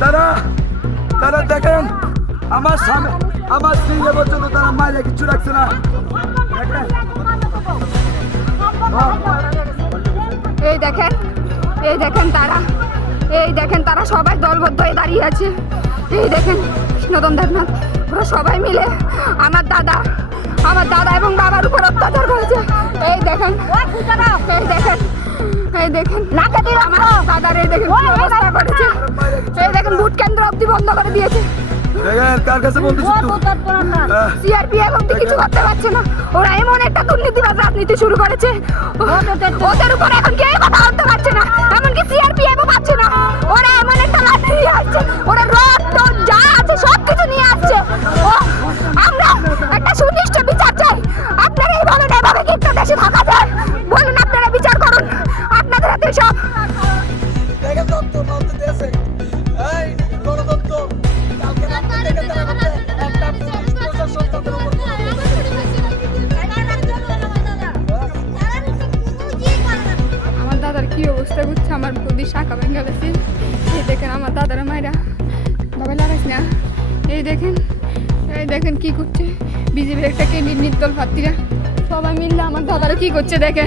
তারা তারা দেখেন আমার সামনে আমার স্ত্রী পর্যন্ত তারা মায়ের কিছু রাখছে না। এই দেখেন এই দেখেন তারা এই দেখেন তারা সবাই দলবদ্ধ হয়ে দাঁড়িয়ে আছে। এই দেখেন কৃষ্ণদন দেবনাথ ওরা সবাই মিলে আমার দাদা এবং বাবার উপর অত্যাচার করেছে। এই দেখেন এই দেখেন এই দেখেন আমার দাদার এই দেখেন কি অবস্থা করেছে। এই দেখেন ভোট কেন্দ্র অব্দি বন্ধ করে দিয়েছে। দেখেন কার কাছে বলতেছিস তুই? সিআরপিএফ অব্দি কিছু করতে পারছে না। ওরা এমন একটা দুর্নীতিবাদ রাজনীতি শুরু করেছে ওদের উপর এখন কেউ কথা বলতে পারছে না। এমনকি সিআরপিএফও পাচ্ছে না। ওরা এমন একটা লাঠি নিয়ে আসছে, ওরা রড টড যা আছে সব কিছু নিয়ে আসছে। ও আমরা একটা সুনির্দিষ্ট বিচার চাই। আপনারা এই বলেন এভাবে কি একটা দেশে থাকা যায়? বলুন আপনারা বিচার করুন। আপনাদের হাতে সব দেখেন দত্ত মানতে দিয়েছে এই গণতন্ত্র কালকে রাতে থেকে তারা একটা প্রশাসন তাদের উপর আমার দাদার কি অবস্থা করছে। আমার বৌদি শাখা ভেঙে গেছে। এই দেখেন আমার দাদার মায়েরা বাবা লাগাস না। এই দেখেন কি করছে বিজেপির একটা ক্যান্ডিডেট নির্দল প্রার্থীরা সবাই মিললে আমার দাদারা কি করছে দেখেন।